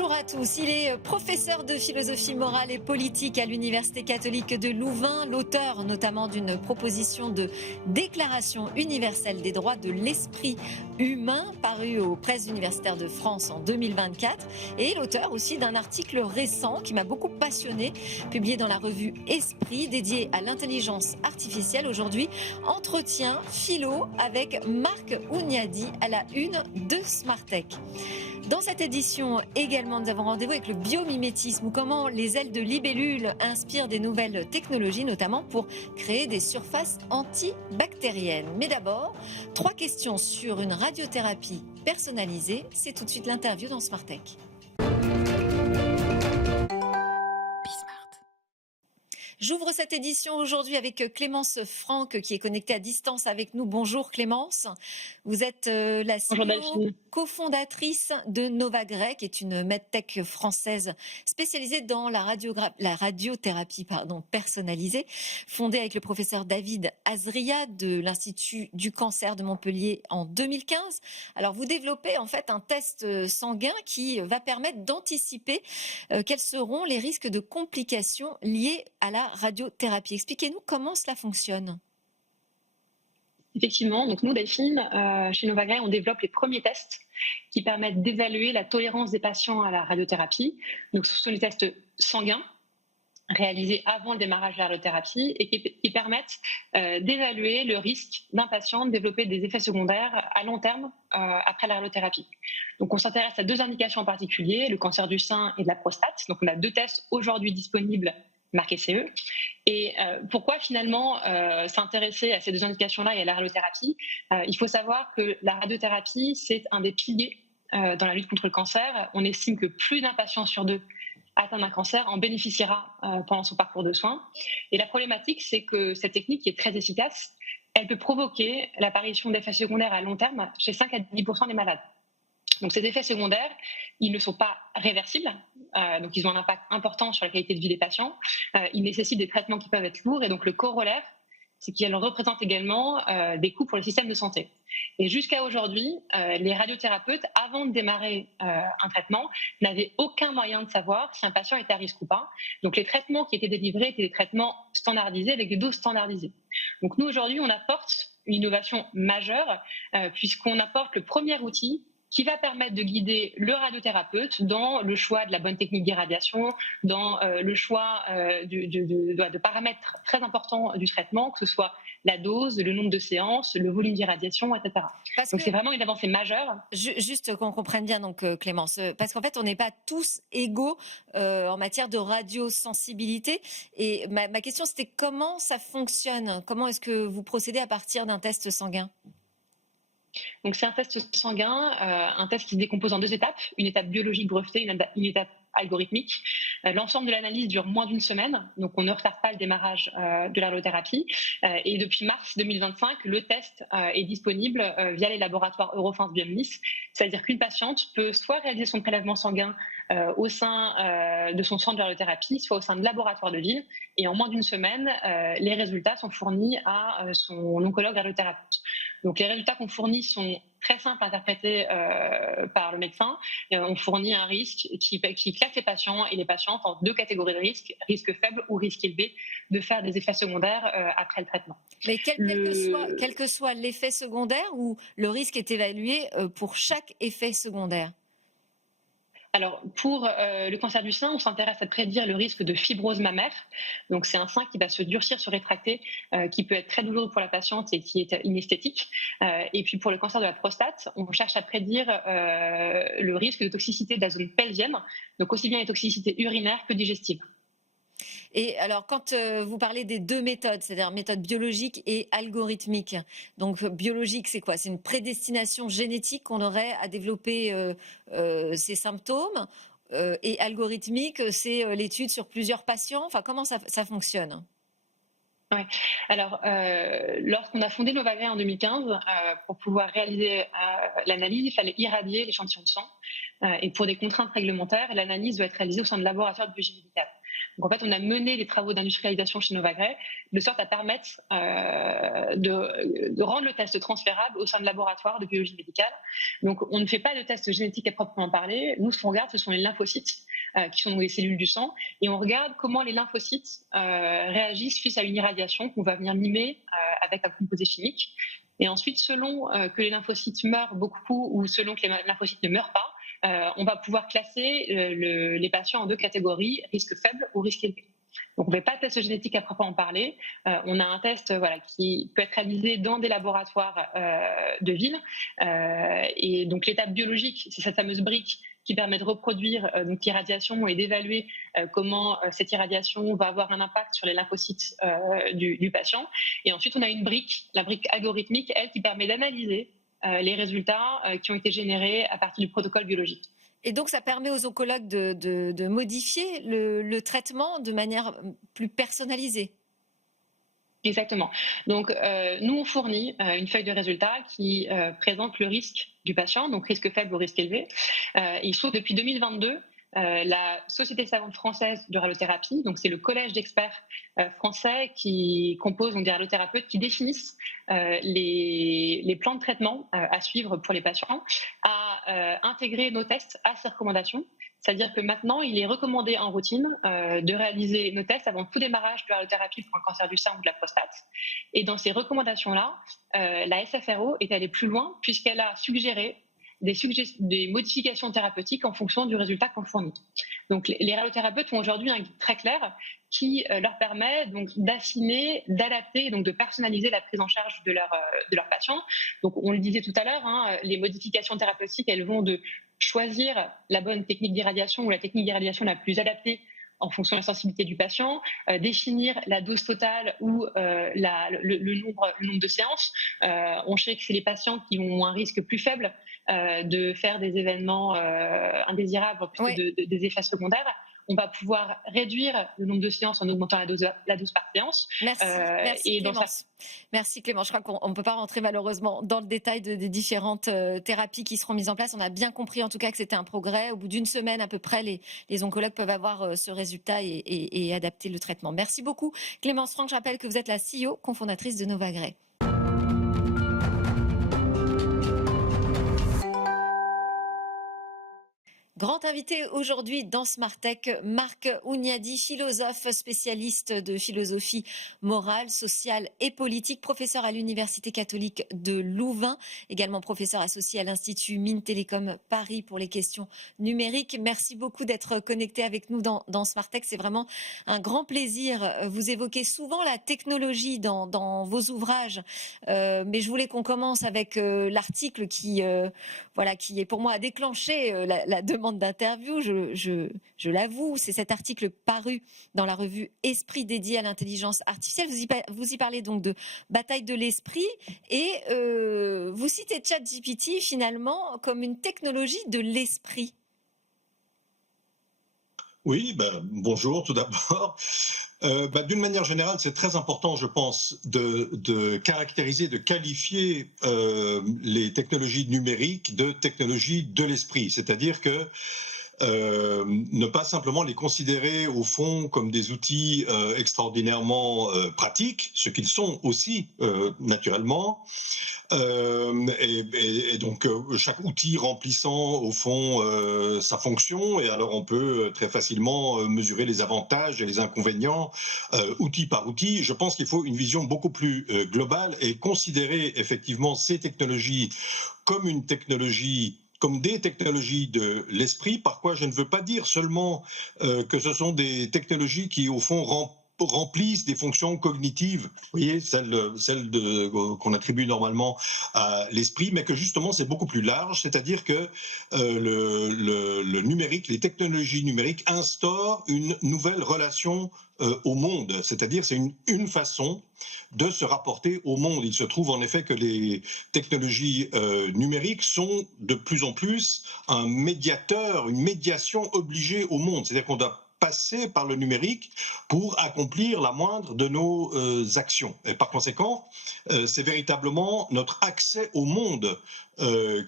Bonjour à tous, il est professeur de philosophie morale et politique à l'Université catholique de Louvain, l'auteur notamment d'une proposition de déclaration universelle des droits de l'esprit humain parue aux presses universitaires de France en 2024 et l'auteur aussi d'un article récent qui m'a beaucoup passionné, publié dans la revue Esprit, dédié à l'intelligence artificielle. Aujourd'hui, entretien philo avec Marc Ouniadi à la une de Smartech. Dans cette édition également, nous avons rendez-vous avec le biomimétisme ou comment les ailes de libellules inspirent des nouvelles technologies, notamment pour créer des surfaces antibactériennes. Mais d'abord, 3 questions sur une radiothérapie personnalisée. C'est tout de suite l'interview dans Smartech. J'ouvre cette édition aujourd'hui avec Clémence Franck qui est connectée à distance avec nous. Bonjour Clémence, vous êtes la CEO, cofondatrice de Novagray, qui est une medtech française spécialisée dans la radiothérapie personnalisée, fondée avec le professeur David Azria de l'Institut du cancer de Montpellier en 2015. Alors vous développez en fait un test sanguin qui va permettre d'anticiper quels seront les risques de complications liées à la radiothérapie. Expliquez-nous comment cela fonctionne. Effectivement, donc nous, Delphine, chez Novagray, on développe les premiers tests qui permettent d'évaluer la tolérance des patients à la radiothérapie. Donc ce sont les tests sanguins réalisés avant le démarrage de la radiothérapie et qui permettent d'évaluer le risque d'un patient de développer des effets secondaires à long terme après la radiothérapie. Donc on s'intéresse à 2 indications en particulier, le cancer du sein et de la prostate. Donc on a 2 tests aujourd'hui disponibles marqué CE. Et pourquoi finalement s'intéresser à ces 2 indications-là et à la radiothérapie? Il faut savoir que la radiothérapie, c'est un des piliers dans la lutte contre le cancer. On estime que plus d'un patient sur 2 atteint d'un cancer en bénéficiera pendant son parcours de soins. Et la problématique, c'est que cette technique, qui est très efficace, elle peut provoquer l'apparition d'effets secondaires à long terme chez 5 à 10% des malades. Donc ces effets secondaires, ils ne sont pas réversibles, donc ils ont un impact important sur la qualité de vie des patients. Ils nécessitent des traitements qui peuvent être lourds et donc le corollaire, c'est qu'ils représentent également des coûts pour le système de santé. Et jusqu'à aujourd'hui, les radiothérapeutes, avant de démarrer un traitement, n'avaient aucun moyen de savoir si un patient était à risque ou pas. Donc les traitements qui étaient délivrés étaient des traitements standardisés avec des doses standardisées. Donc nous, aujourd'hui, on apporte une innovation majeure puisqu'on apporte le premier outil qui va permettre de guider le dans le choix de la bonne technique d'irradiation, dans le choix de paramètres très importants du traitement, que ce soit la dose, le nombre de séances, le volume d'irradiation, etc. Donc c'est vraiment une avancée majeure. Juste qu'on comprenne bien, donc Clémence, parce qu'en fait on n'est pas tous égaux en matière de radiosensibilité. Et ma question c'était comment ça fonctionne? Comment est-ce que vous procédez à partir d'un test sanguin? Donc c'est un test sanguin, un test qui se décompose en 2 étapes, une étape biologique brevetée, une étape algorithmique. L'ensemble de l'analyse dure moins d'1 semaine, donc on ne retarde pas le démarrage de la radiothérapie. Et depuis mars 2025, le test est disponible via les laboratoires Eurofins Bioménis, c'est-à-dire qu'une patiente peut soit réaliser son prélèvement sanguin au sein de son centre de radiothérapie, soit au sein de laboratoires de ville, et en moins d'1 semaine, les résultats sont fournis à son oncologue radiothérapeute. Donc les résultats qu'on fournit sont très simples à interpréter par le médecin. On fournit un risque qui classe les patients et les patientes en 2 catégories de risques, risque faible ou risque élevé, de faire des effets secondaires après le traitement. Mais quel que soit l'effet secondaire, ou le risque est évalué pour chaque effet secondaire? Alors, pour le cancer du sein, on s'intéresse à prédire le risque de fibrose mammaire. Donc, c'est un sein qui va se durcir, se rétracter, qui peut être très douloureux pour la patiente et qui est inesthétique. Et puis, pour le cancer de la prostate, on cherche à prédire le risque de toxicité de la zone pelvienne, donc aussi bien les toxicités urinaires que digestives. Et alors, quand vous parlez des 2 méthodes, c'est-à-dire méthode biologique et algorithmique, donc biologique, c'est quoi? C'est une prédestination génétique qu'on aurait à développer ces symptômes, et algorithmique, c'est l'étude sur plusieurs patients. Enfin, comment ça fonctionne? Ouais. Alors, lorsqu'on a fondé Novagray en 2015, pour pouvoir réaliser l'analyse, il fallait irradier l'échantillon de sang. Et pour des contraintes réglementaires, l'analyse doit être réalisée au sein de laboratoires de biologie médicale. Donc en fait, on a mené des travaux d'industrialisation chez Novagray de sorte à permettre de rendre le test transférable au sein de laboratoires de biologie médicale. Donc on ne fait pas de test génétique à proprement parler. Nous, ce qu'on regarde, ce sont les lymphocytes, qui sont les cellules du sang, et on regarde comment les lymphocytes réagissent face à une irradiation qu'on va venir mimer avec un composé chimique. Et ensuite, selon que les lymphocytes meurent beaucoup ou selon que les lymphocytes ne meurent pas, on va pouvoir classer les patients en 2 catégories, risque faible ou risque élevé. Donc on ne fait pas de test génétique à proprement parler. On a un test qui peut être réalisé dans des laboratoires de ville. Et donc l'étape biologique, c'est cette fameuse brique qui permet de reproduire l'irradiation et d'évaluer comment cette irradiation va avoir un impact sur les lymphocytes du patient. Et ensuite, on a une brique, la brique algorithmique, elle, qui permet d'analyser les résultats qui ont été générés à partir du protocole biologique. Et donc, ça permet aux oncologues de modifier le traitement de manière plus personnalisée. Exactement. Donc, nous, on fournit une feuille de résultats qui présente le risque du patient, donc risque faible ou risque élevé. Il se trouve depuis 2022, la Société savante française de radiothérapie, donc c'est le collège d'experts français qui compose des radiothérapeutes qui définissent les plans de traitement à suivre pour les patients, à intégrer nos tests à ces recommandations. C'est-à-dire que maintenant, il est recommandé en routine de réaliser nos tests avant tout démarrage de la radiothérapie pour un cancer du sein ou de la prostate. Et dans ces recommandations-là, la SFRO est allée plus loin puisqu'elle a suggéré des modifications thérapeutiques en fonction du résultat qu'on fournit. Donc les radiothérapeutes ont aujourd'hui un guide très clair qui leur permet donc d'affiner, d'adapter, donc de personnaliser la prise en charge de leurs patients. Donc on le disait tout à l'heure, les modifications thérapeutiques, elles vont de choisir la bonne technique d'irradiation ou la technique d'irradiation la plus adaptée en fonction de la sensibilité du patient, définir la dose totale ou le nombre de séances. On sait que c'est les patients qui ont un risque plus faible de faire des événements indésirables, Oui. des effets secondaires. On va pouvoir réduire le nombre de séances en augmentant la dose par séance. Merci Clémence. Merci Clémence. Je crois qu'on ne peut pas rentrer malheureusement dans le détail des différentes thérapies qui seront mises en place. On a bien compris en tout cas que c'était un progrès. Au bout d'une semaine à peu près, les oncologues peuvent avoir ce résultat et adapter le traitement. Merci beaucoup Clémence Franck. Je rappelle que vous êtes la CEO, cofondatrice de Novagray. Grand invité aujourd'hui dans Smart Tech, Marc Ouniadi, philosophe spécialiste de philosophie morale, sociale et politique, professeur à l'Université catholique de Louvain, également professeur associé à l'Institut Mines Télécom Paris pour les questions numériques. Merci beaucoup d'être connecté avec nous dans Smart Tech. C'est vraiment un grand plaisir. Vous évoquez souvent la technologie dans vos ouvrages, mais je voulais qu'on commence avec l'article qui est pour moi à déclencher la demande d'interview, je l'avoue, c'est cet article paru dans la revue Esprit dédié à l'intelligence artificielle. Vous y parlez donc de bataille de l'esprit et vous citez ChatGPT finalement comme une technologie de l'esprit. Oui, bonjour tout d'abord. D'une manière générale, c'est très important, je pense, de caractériser, de qualifier les technologies numériques de technologies de l'esprit. C'est-à-dire que ne pas simplement les considérer au fond comme des outils extraordinairement pratiques, ce qu'ils sont aussi naturellement, et donc chaque outil remplissant au fond sa fonction, et alors on peut très facilement mesurer les avantages et les inconvénients outil par outil. Je pense qu'il faut une vision beaucoup plus globale et considérer effectivement ces technologies comme une technologie, comme des technologies de l'esprit, par quoi je ne veux pas dire seulement que ce sont des technologies qui au fond remplissent des fonctions cognitives, vous voyez, celles qu'on attribue normalement à l'esprit, mais que justement c'est beaucoup plus large, c'est-à-dire que le numérique, les technologies numériques instaurent une nouvelle relation au monde, c'est-à-dire c'est une façon de se rapporter au monde. Il se trouve en effet que les technologies numériques sont de plus en plus un médiateur, une médiation obligée au monde, c'est-à-dire qu'on doit passer par le numérique pour accomplir la moindre de nos actions. Et par conséquent, c'est véritablement notre accès au monde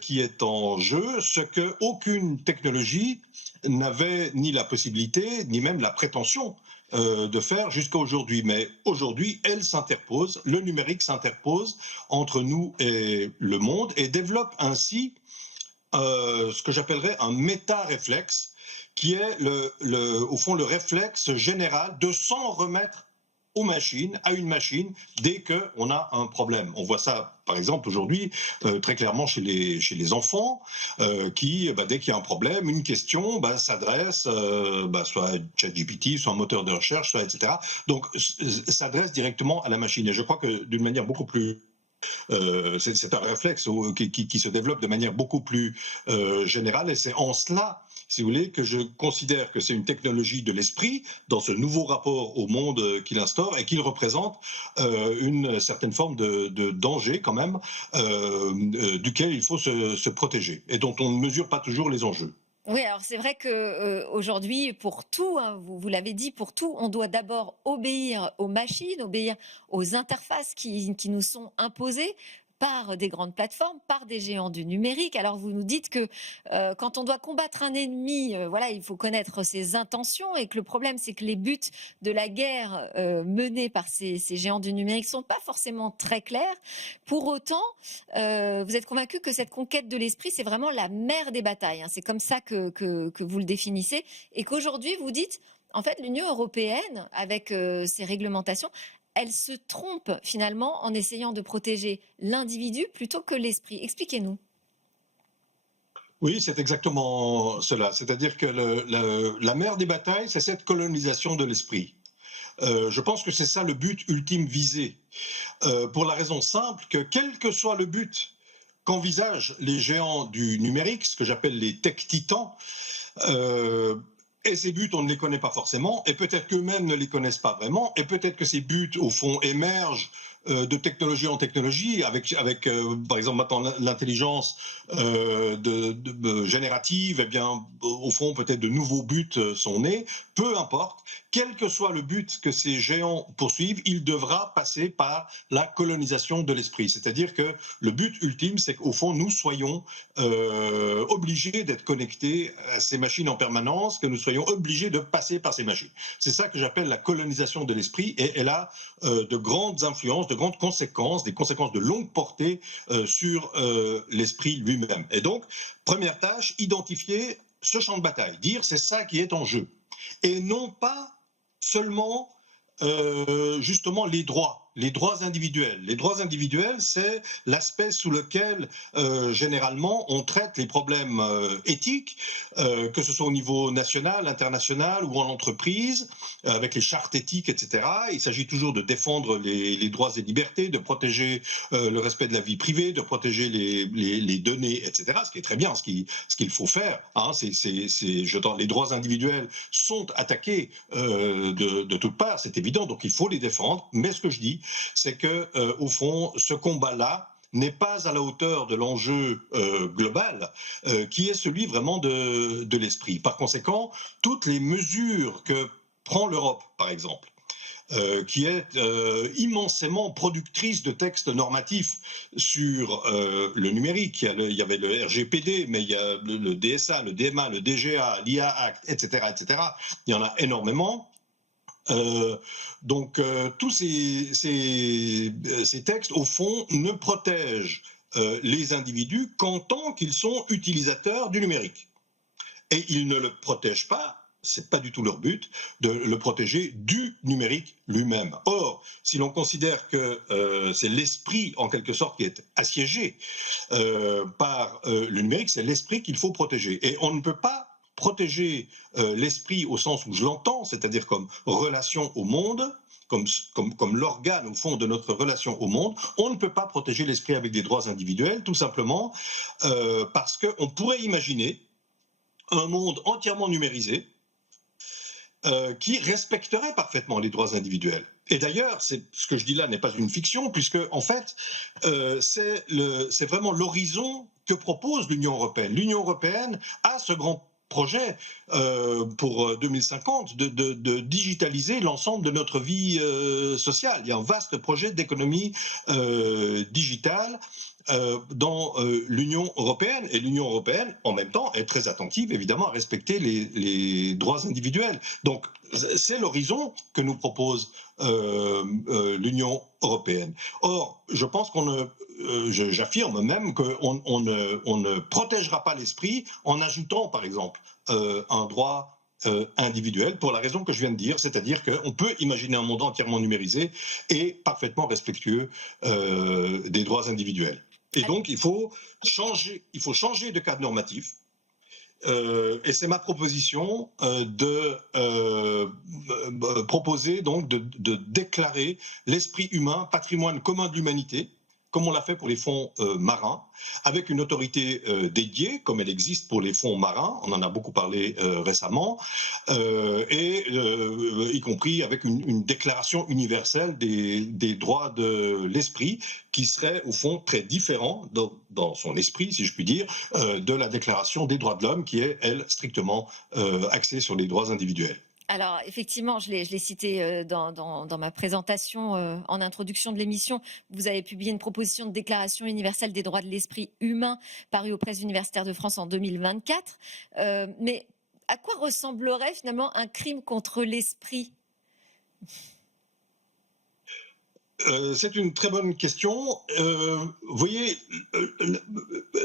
qui est en jeu, ce que aucune technologie n'avait ni la possibilité, ni même la prétention de faire jusqu'à aujourd'hui. Mais aujourd'hui, elle s'interpose, le numérique s'interpose entre nous et le monde et développe ainsi ce que j'appellerais un méta-réflexe, qui est au fond le réflexe général de s'en remettre aux machines, à une machine, dès qu'on a un problème. On voit ça, par exemple, aujourd'hui, très clairement chez les enfants, qui, dès qu'il y a un problème, une question, s'adresse soit à ChatGPT, soit un moteur de recherche, soit etc. Donc, s'adresse directement à la machine. Et je crois que d'une manière beaucoup plus... c'est un réflexe qui se développe de manière beaucoup plus générale, et c'est en cela, si vous voulez, que je considère que c'est une technologie de l'esprit dans ce nouveau rapport au monde qu'il instaure et qu'il représente une certaine forme de danger quand même duquel il faut se protéger et dont on ne mesure pas toujours les enjeux. Oui, alors c'est vrai que aujourd'hui, pour tout, hein, vous l'avez dit, pour tout, on doit d'abord obéir aux machines, obéir aux interfaces qui nous sont imposées par des grandes plateformes, par des géants du numérique. Alors vous nous dites que quand on doit combattre un ennemi, voilà, il faut connaître ses intentions, et que le problème, c'est que les buts de la guerre menée par ces géants du numérique sont pas forcément très clairs. Pour autant, vous êtes convaincu que cette conquête de l'esprit, c'est vraiment la mère des batailles, hein. C'est comme ça que vous le définissez, et qu'aujourd'hui, vous dites, en fait, l'Union européenne, avec ses réglementations, elle se trompe finalement en essayant de protéger l'individu plutôt que l'esprit. Expliquez-nous. Oui, c'est exactement cela. C'est-à-dire que la mère des batailles, c'est cette colonisation de l'esprit. Je pense que c'est ça le but ultime visé, pour la raison simple que quel que soit le but qu'envisagent les géants du numérique, ce que j'appelle les tech-titans, et ces buts, on ne les connaît pas forcément, et peut-être qu'eux-mêmes ne les connaissent pas vraiment, et peut-être que ces buts, au fond, émergent de technologie en technologie, avec par exemple, maintenant, l'intelligence générative, eh bien, au fond, peut-être de nouveaux buts sont nés. Peu importe, quel que soit le but que ces géants poursuivent, il devra passer par la colonisation de l'esprit. C'est-à-dire que le but ultime, c'est qu'au fond, nous soyons obligés d'être connectés à ces machines en permanence, que nous soyons obligés de passer par ces machines. C'est ça que j'appelle la colonisation de l'esprit, et elle a de grandes influences, de grandes conséquences, des conséquences de longue portée sur l'esprit lui-même. Et donc, première tâche, identifier ce champ de bataille, dire c'est ça qui est en jeu. Et non pas seulement justement les droits individuels. Les droits individuels, c'est l'aspect sous lequel généralement on traite les problèmes éthiques, que ce soit au niveau national, international ou en entreprise, avec les chartes éthiques, etc. Il s'agit toujours de défendre les droits et libertés, de protéger le respect de la vie privée, de protéger les données, etc. Ce qui est très bien, ce qu'il faut faire. Hein, les droits individuels sont attaqués de toutes parts, c'est évident, donc il faut les défendre. Mais ce que je dis, c'est que, au fond, ce combat-là n'est pas à la hauteur de l'enjeu global, qui est celui vraiment de l'esprit. Par conséquent, toutes les mesures que prend l'Europe, par exemple, qui est immensément productrice de textes normatifs sur le numérique. Il y avait le RGPD, mais il y a le DSA, le DMA, le DGA, l'IA Act, etc., etc. Il y en a énormément. Donc tous ces textes, au fond, ne protègent les individus qu'en tant qu'ils sont utilisateurs du numérique. Et ils ne le protègent pas, c'est pas du tout leur but, de le protéger du numérique lui-même. Or, si l'on considère que c'est l'esprit, en quelque sorte, qui est assiégé par le numérique, c'est l'esprit qu'il faut protéger. Et on ne peut pas protéger l'esprit au sens où je l'entends, c'est-à-dire comme relation au monde, comme l'organe au fond de notre relation au monde. On ne peut pas protéger l'esprit avec des droits individuels, tout simplement parce qu'on pourrait imaginer un monde entièrement numérisé qui respecterait parfaitement les droits individuels. Et d'ailleurs, ce que je dis là n'est pas une fiction, puisque en fait, c'est vraiment l'horizon que propose l'Union européenne. L'Union européenne a ce grand projet pour 2050 de digitaliser l'ensemble de notre vie sociale. Il y a un vaste projet d'économie digitale dans l'Union européenne. Et l'Union européenne, en même temps, est très attentive, évidemment, à respecter les droits individuels. Donc, c'est l'horizon que nous propose l'Union européenne. Or, je pense j'affirme même qu'on ne protégera pas l'esprit en ajoutant, par exemple, un droit individuel, pour la raison que je viens de dire, c'est-à-dire qu'on peut imaginer un monde entièrement numérisé et parfaitement respectueux des droits individuels. Et donc, il faut changer de cadre normatif. Et c'est ma proposition de proposer donc de déclarer l'esprit humain patrimoine commun de l'humanité, comme on l'a fait pour les fonds marins, avec une autorité dédiée, comme elle existe pour les fonds marins, on en a beaucoup parlé récemment, y compris avec une déclaration universelle des droits de l'esprit, qui serait au fond très différent dans son esprit, si je puis dire, de la déclaration des droits de l'homme, qui est, elle, strictement axée sur les droits individuels. Alors, effectivement, je l'ai cité dans ma présentation en introduction de l'émission. Vous avez publié une proposition de déclaration universelle des droits de l'esprit humain parue aux presses universitaires de France en 2024. Mais à quoi ressemblerait finalement un crime contre l'esprit ? C'est une très bonne question. Vous voyez,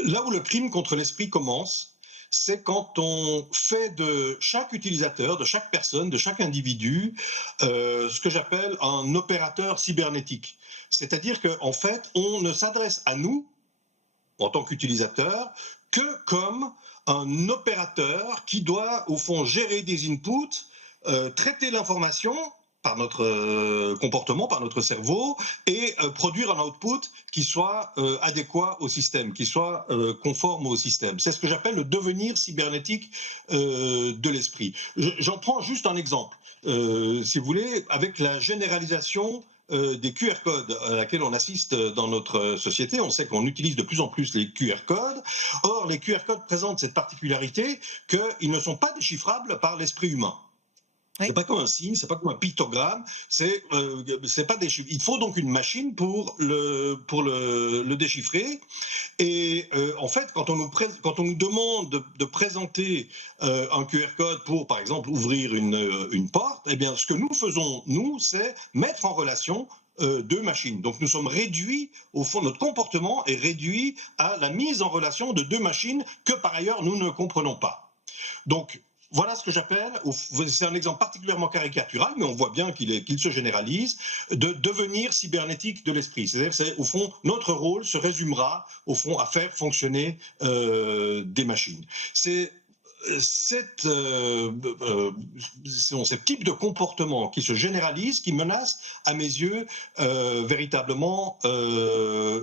là où le crime contre l'esprit commence, c'est quand on fait de chaque utilisateur, de chaque personne, de chaque individu, ce que j'appelle un opérateur cybernétique. C'est-à-dire qu'en fait, on ne s'adresse à nous, en tant qu'utilisateur, que comme un opérateur qui doit, au fond, gérer des inputs, traiter l'information par notre comportement, par notre cerveau, et produire un output qui soit adéquat au système, qui soit conforme au système. C'est ce que j'appelle le devenir cybernétique de l'esprit. J'en prends juste un exemple, si vous voulez, avec la généralisation des QR codes à laquelle on assiste dans notre société. On sait qu'on utilise de plus en plus les QR codes. Or, les QR codes présentent cette particularité qu'ils ne sont pas déchiffrables par l'esprit humain. C'est pas comme un signe, c'est pas comme un pictogramme, c'est pas des chiffres. Il faut donc une machine pour le déchiffrer. Et en fait, quand on nous demande de présenter un QR code pour, par exemple, ouvrir une porte, eh bien, ce que nous faisons, nous, c'est mettre en relation deux machines. Donc nous sommes réduits, au fond, notre comportement est réduit à la mise en relation de deux machines que par ailleurs nous ne comprenons pas. Donc voilà ce que j'appelle, c'est un exemple particulièrement caricatural, mais on voit bien qu'il se généralise, de devenir cybernétique de l'esprit. C'est-à-dire, au fond, notre rôle se résumera, au fond, à faire fonctionner des machines. C'est ce type de comportement qui se généralise, qui menace, à mes yeux, véritablement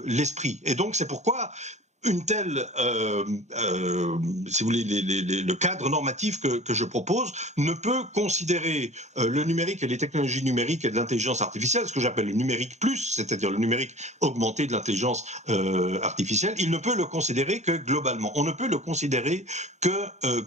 l'esprit. Et donc, c'est pourquoi une telle, si vous voulez, le cadre normatif que je propose ne peut considérer le numérique et les technologies numériques et de l'intelligence artificielle, ce que j'appelle le numérique plus, c'est-à-dire le numérique augmenté de l'intelligence artificielle, il ne peut le considérer que globalement. On ne peut le considérer que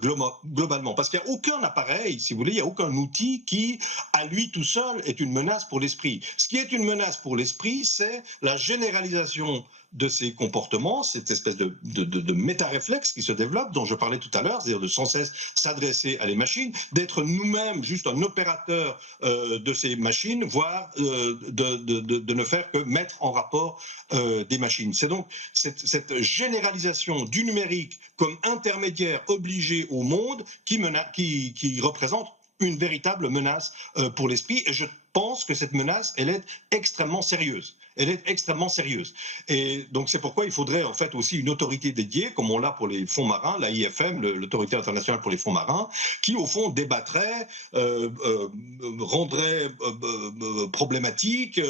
globalement, parce qu'il n'y a aucun appareil, si vous voulez, il n'y a aucun outil qui, à lui tout seul, est une menace pour l'esprit. Ce qui est une menace pour l'esprit, c'est la généralisation de ces comportements, cette espèce de méta-réflexe qui se développe, dont je parlais tout à l'heure, c'est-à-dire de sans cesse s'adresser à les machines, d'être nous-mêmes juste un opérateur de ces machines, voire de ne faire que mettre en rapport des machines. C'est donc cette généralisation du numérique comme intermédiaire obligé au monde qui représente une véritable menace pour l'esprit, et je pense que cette menace, elle est extrêmement sérieuse. Elle est extrêmement sérieuse. Et donc c'est pourquoi il faudrait en fait aussi une autorité dédiée, comme on l'a pour les fonds marins, l'AIFM, l'autorité internationale pour les fonds marins, qui au fond débattrait, rendrait problématique,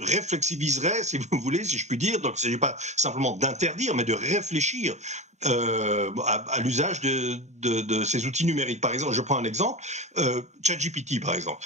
réflexiviserait, si vous voulez, si je puis dire. Donc il ne s'agit pas simplement d'interdire, mais de réfléchir à l'usage de ces outils numériques. Par exemple, je prends un exemple, ChatGPT par exemple,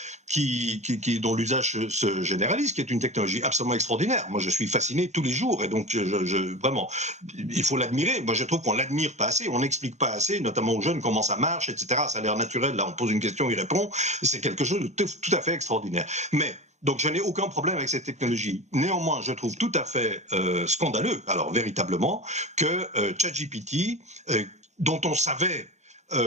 dont l'usage se généralise, qui est une technologie absolument extraordinaire. Moi, je suis fasciné tous les jours, et donc vraiment, il faut l'admirer. Moi, je trouve qu'on l'admire pas assez, on n'explique pas assez, notamment aux jeunes, comment ça marche, etc. Ça a l'air naturel, là on pose une question, il répond, c'est quelque chose de tout à fait extraordinaire. Mais donc je n'ai aucun problème avec cette technologie. Néanmoins, je trouve tout à fait scandaleux, alors véritablement, que ChatGPT, dont on savait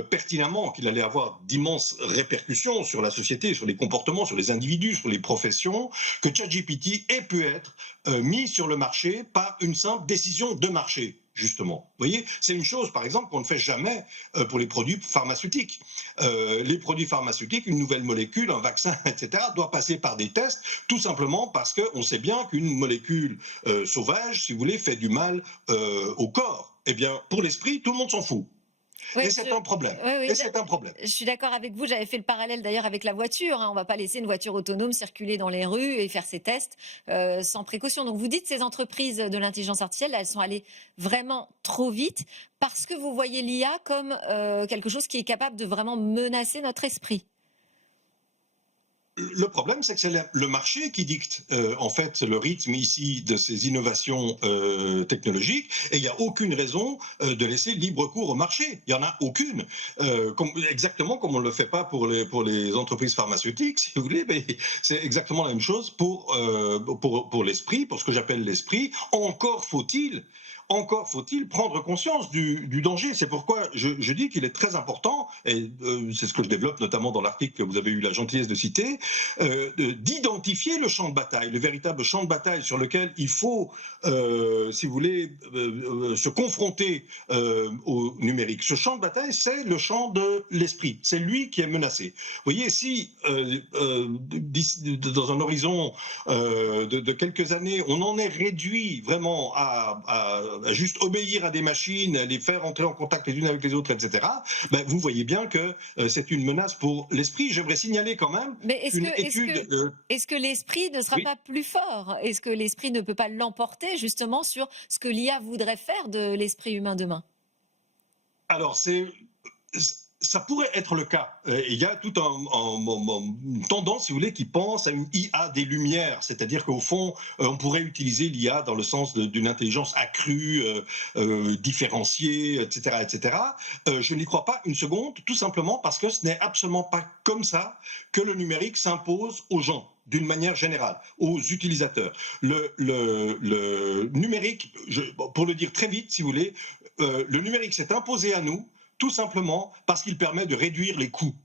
pertinemment qu'il allait avoir d'immenses répercussions sur la société, sur les comportements, sur les individus, sur les professions, que ChatGPT ait pu être mis sur le marché par une simple décision de marché. Justement, vous voyez, c'est une chose, par exemple, qu'on ne fait jamais pour les produits pharmaceutiques. Les produits pharmaceutiques, une nouvelle molécule, un vaccin, etc., doit passer par des tests, tout simplement parce qu'on sait bien qu'une molécule sauvage, si vous voulez, fait du mal au corps. Eh bien, pour l'esprit, tout le monde s'en fout. Oui, et c'est un problème. oui, et c'est un problème. Je suis d'accord avec vous. J'avais fait le parallèle d'ailleurs avec la voiture. On ne va pas laisser une voiture autonome circuler dans les rues et faire ses tests sans précaution. Donc vous dites ces entreprises de l'intelligence artificielle, elles sont allées vraiment trop vite parce que vous voyez l'IA comme quelque chose qui est capable de vraiment menacer notre esprit. Le problème, c'est que c'est le marché qui dicte en fait le rythme ici de ces innovations technologiques, et il n'y a aucune raison de laisser libre cours au marché. Il n'y en a aucune. Exactement comme on ne le fait pas pour les entreprises pharmaceutiques, si vous voulez, mais c'est exactement la même chose pour l'esprit, pour ce que j'appelle l'esprit. Encore faut-il prendre conscience du danger. C'est pourquoi je dis qu'il est très important, et c'est ce que je développe notamment dans l'article que vous avez eu la gentillesse de citer, d'identifier le champ de bataille, le véritable champ de bataille sur lequel il faut, si vous voulez, se confronter au numérique. Ce champ de bataille, c'est le champ de l'esprit. C'est lui qui est menacé. Vous voyez, si dans un horizon de quelques années, on en est réduit vraiment à juste obéir à des machines, les faire entrer en contact les unes avec les autres, etc., ben, vous voyez bien que c'est une menace pour l'esprit. J'aimerais signaler quand même une étude... Est-ce que l'esprit ne sera pas plus fort? Est-ce que l'esprit ne peut pas l'emporter justement sur ce que l'IA voudrait faire de l'esprit humain demain? Alors, ça pourrait être le cas. Il y a toute une tendance, si vous voulez, qui pense à une IA des Lumières, c'est-à-dire qu'au fond, on pourrait utiliser l'IA dans le sens d'une intelligence accrue, différenciée, etc., etc. Je n'y crois pas une seconde, tout simplement parce que ce n'est absolument pas comme ça que le numérique s'impose aux gens, d'une manière générale, aux utilisateurs. Le numérique, pour le dire très vite, si vous voulez, le numérique s'est imposé à nous, tout simplement parce qu'il permet de réduire les coûts.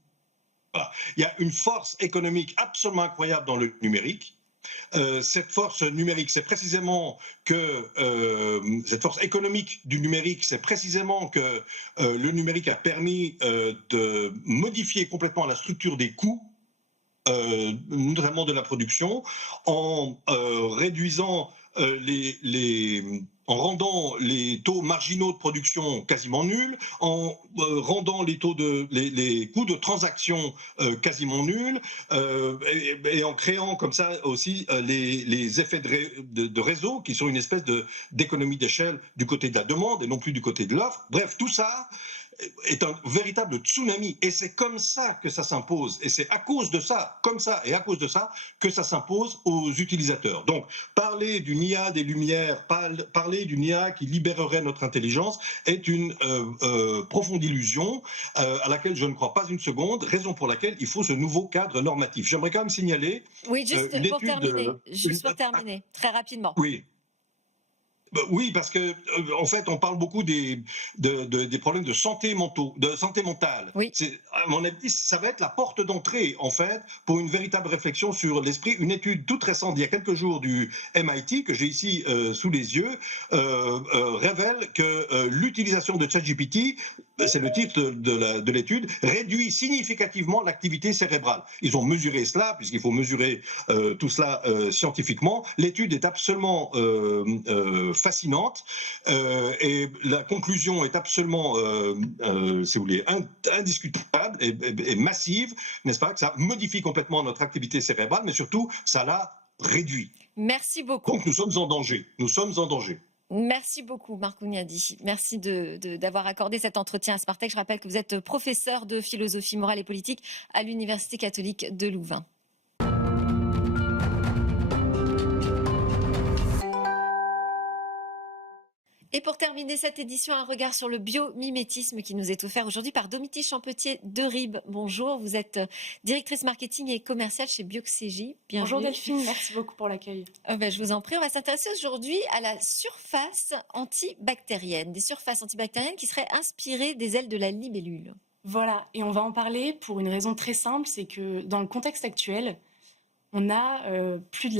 Voilà. Il y a une force économique absolument incroyable dans le numérique. Cette force numérique, c'est précisément que cette force économique du numérique, c'est précisément que le numérique a permis de modifier complètement la structure des coûts, notamment de la production, en réduisant en rendant les taux marginaux de production quasiment nuls, en rendant les coûts de transaction quasiment nuls, et en créant comme ça aussi les effets de réseau qui sont une espèce d'économie d'échelle du côté de la demande et non plus du côté de l'offre. Bref, tout ça est un véritable tsunami, et c'est comme ça que ça s'impose, et c'est à cause de ça, comme ça et à cause de ça, que ça s'impose aux utilisateurs. Donc, parler d'une IA des Lumières, parler d'une IA qui libérerait notre intelligence est une profonde illusion à laquelle je ne crois pas une seconde, raison pour laquelle il faut ce nouveau cadre normatif. J'aimerais quand même signaler... Oui, juste pour terminer, très rapidement. Oui. Oui, parce que en fait, on parle beaucoup des problèmes de santé mentale. Oui. À mon avis, ça va être la porte d'entrée, en fait, pour une véritable réflexion sur l'esprit. Une étude toute récente, il y a quelques jours, du MIT, que j'ai ici sous les yeux, révèle que l'utilisation de ChatGPT, c'est le titre de l'étude, réduit significativement l'activité cérébrale. Ils ont mesuré cela, puisqu'il faut mesurer tout cela scientifiquement. L'étude est absolument fascinante, et la conclusion est absolument, si vous voulez, indiscutable et massive, n'est-ce pas, que ça modifie complètement notre activité cérébrale, mais surtout, ça la réduit. Merci beaucoup. Donc nous sommes en danger. Nous sommes en danger. Merci beaucoup, Marc Ouniadi. Merci d'avoir accordé cet entretien à Smartech. Je rappelle que vous êtes professeur de philosophie morale et politique à l'Université catholique de Louvain. Et pour terminer cette édition, un regard sur le biomimétisme qui nous est offert aujourd'hui par Domiti Champetier de Ribes. Bonjour, vous êtes directrice marketing et commerciale chez Bioxégie. Bienvenue. Bonjour Delphine, merci beaucoup pour l'accueil. Je vous en prie, on va s'intéresser aujourd'hui à la surface antibactérienne. Des surfaces antibactériennes qui seraient inspirées des ailes de la libellule. Voilà, et on va en parler pour une raison très simple, c'est que dans le contexte actuel, on a plus de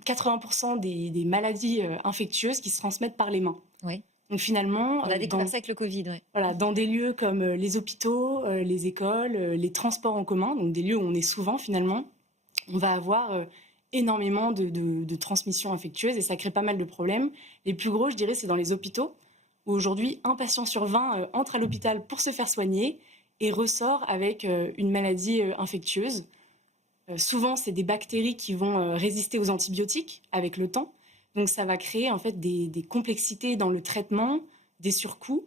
80% des maladies infectieuses qui se transmettent par les mains. Oui. Donc finalement, on a découvert ça avec le Covid. Oui. Voilà, dans des lieux comme les hôpitaux, les écoles, les transports en commun, donc des lieux où on est souvent finalement, on va avoir énormément de transmissions infectieuses et ça crée pas mal de problèmes. Les plus gros, je dirais, c'est dans les hôpitaux, où aujourd'hui, un patient sur 20 entre à l'hôpital pour se faire soigner et ressort avec une maladie infectieuse. Souvent, c'est des bactéries qui vont résister aux antibiotiques avec le temps. Donc, ça va créer en fait des complexités dans le traitement, des surcoûts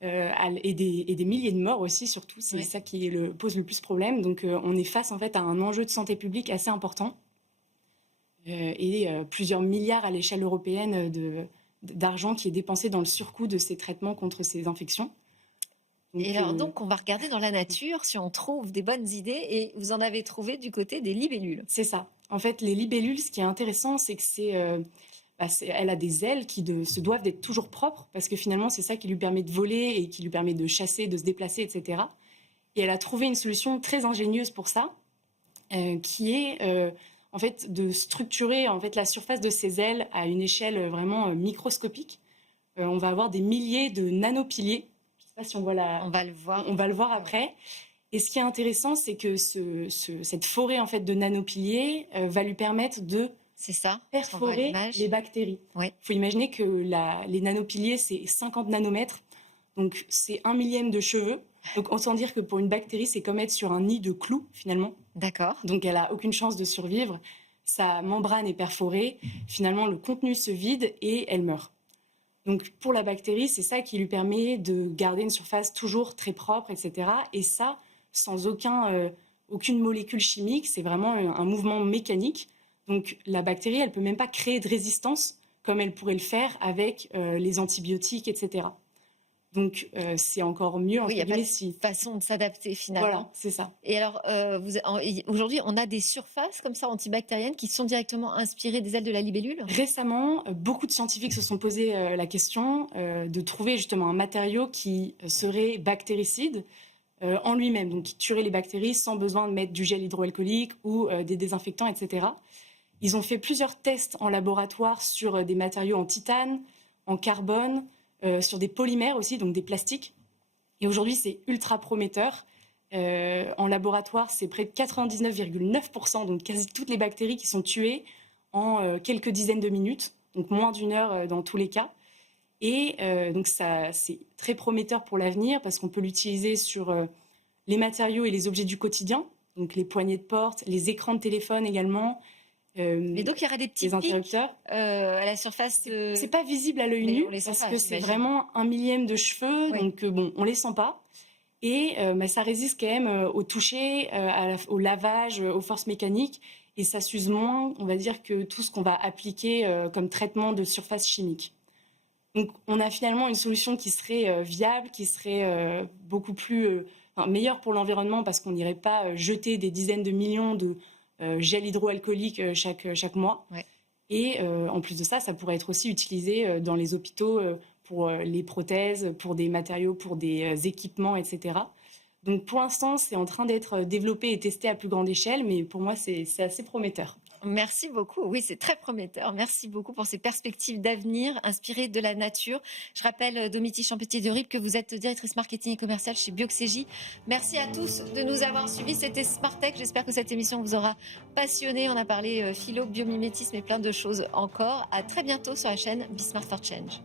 et des milliers de morts aussi, surtout. C'est ça qui pose le plus problème. Donc, on est face en fait à un enjeu de santé publique assez important et plusieurs milliards à l'échelle européenne d'argent qui est dépensé dans le surcoût de ces traitements contre ces infections. Et alors donc, on va regarder dans la nature si on trouve des bonnes idées et vous en avez trouvé du côté des libellules. C'est ça. En fait, les libellules, ce qui est intéressant, c'est que elle a des ailes qui se doivent d'être toujours propres parce que finalement, c'est ça qui lui permet de voler et qui lui permet de chasser, de se déplacer, etc. Et elle a trouvé une solution très ingénieuse pour ça, qui est en fait de structurer en fait la surface de ses ailes à une échelle vraiment microscopique. On va avoir des milliers de nanopiliers. Je ne sais pas si on voit on va le voir. On va le voir après. Et ce qui est intéressant, c'est que cette forêt en fait de nanopiliers va lui permettre de perforer les bactéries. Il faut imaginer que les nanopiliers, c'est 50 nanomètres, donc c'est 1 millième de cheveux. Donc autant dire que pour une bactérie, c'est comme être sur un nid de clous finalement. D'accord. Donc elle n'a aucune chance de survivre. Sa membrane est perforée. Finalement, le contenu se vide et elle meurt. Donc pour la bactérie, c'est ça qui lui permet de garder une surface toujours très propre, etc. Et ça, sans aucune molécule chimique, c'est vraiment un mouvement mécanique. Donc la bactérie, elle ne peut même pas créer de résistance comme elle pourrait le faire avec les antibiotiques, etc. Donc c'est encore mieux. Oui, il n'y a pas de façon de s'adapter finalement. Voilà, c'est ça. Et alors aujourd'hui, on a des surfaces comme ça antibactériennes qui sont directement inspirées des ailes de la libellule. Récemment, beaucoup de scientifiques se sont posé la question de trouver justement un matériau qui serait bactéricide en lui-même, donc qui tuerait les bactéries sans besoin de mettre du gel hydroalcoolique ou des désinfectants, etc. Ils ont fait plusieurs tests en laboratoire sur des matériaux en titane, en carbone, sur des polymères aussi, donc des plastiques. Et aujourd'hui, c'est ultra prometteur. En laboratoire, c'est près de 99,9%, donc quasi toutes les bactéries qui sont tuées en quelques dizaines de minutes, donc moins d'1 heure dans tous les cas. Et donc ça, c'est très prometteur pour l'avenir parce qu'on peut l'utiliser sur les matériaux et les objets du quotidien, donc les poignées de porte, les écrans de téléphone également. Et donc il y aura des petits pics à la surface. C'est pas visible à l'œil nu parce que c'est vraiment 1 millième de cheveux, donc bon, on les sent pas. Et ça résiste quand même au toucher, au lavage, aux forces mécaniques, et ça s'use moins, on va dire, que tout ce qu'on va appliquer comme traitement de surface chimique. Donc on a finalement une solution qui serait viable, qui serait beaucoup plus meilleure pour l'environnement parce qu'on n'irait pas jeter des dizaines de millions de gel hydroalcoolique chaque mois. Ouais. Et en plus de ça, ça pourrait être aussi utilisé dans les hôpitaux pour les prothèses, pour des matériaux, pour des équipements, etc. Donc pour l'instant, c'est en train d'être développé et testé à plus grande échelle, mais pour moi, c'est assez prometteur. Merci beaucoup. Oui, c'est très prometteur. Merci beaucoup pour ces perspectives d'avenir inspirées de la nature. Je rappelle, Domiti Champetier de Ribes, que vous êtes directrice marketing et commerciale chez Bioxégie. Merci à tous de nous avoir suivis. C'était Smartech. J'espère que cette émission vous aura passionné. On a parlé philo, biomimétisme et plein de choses encore. À très bientôt sur la chaîne Be Smart for Change.